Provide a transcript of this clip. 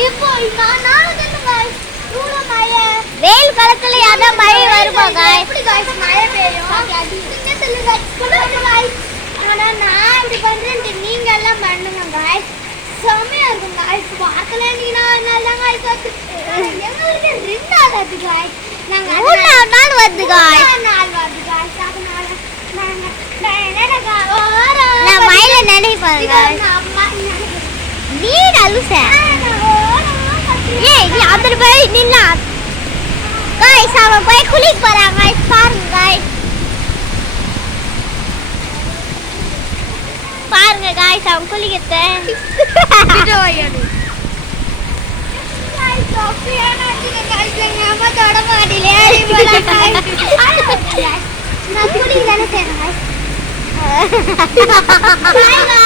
இப்போ நானும் guys இவ்ளோ மழை வெயில் காலத்துல யாரா மழை வருமா guys? எப்படி guys மழை பெய்யும் நீங்க சொல்லுங்க guys. ஆனா நான் இப்படி பண்றேன் நீங்க எல்லாம் பண்ணுங்க guys. செமையா இருக்கும் guys. பார்க்கல நீங்க நல்லா guys எங்களுக்கு 2 நாள் ஆச்சு guys. நாங்க 3 நாள் வந்து guys. 3 நாள் வந்து guys. அதனால நான் மழையில நினைப்பேன் guys. நீ நலுச ஏய் நீ அந்த போய் நின்னா guys அவ போய் குளிக்க போறாங்க guys பாருங்க guys. பாருங்க guys அவ குளிக்கতে வீடியோ ஆயிடு guys சோஃபியானா guys எங்க அம்மா தொட மாட்டிலே அடி போல guys நான் குளிக்க தான செய்றேன் guys. Bye guys.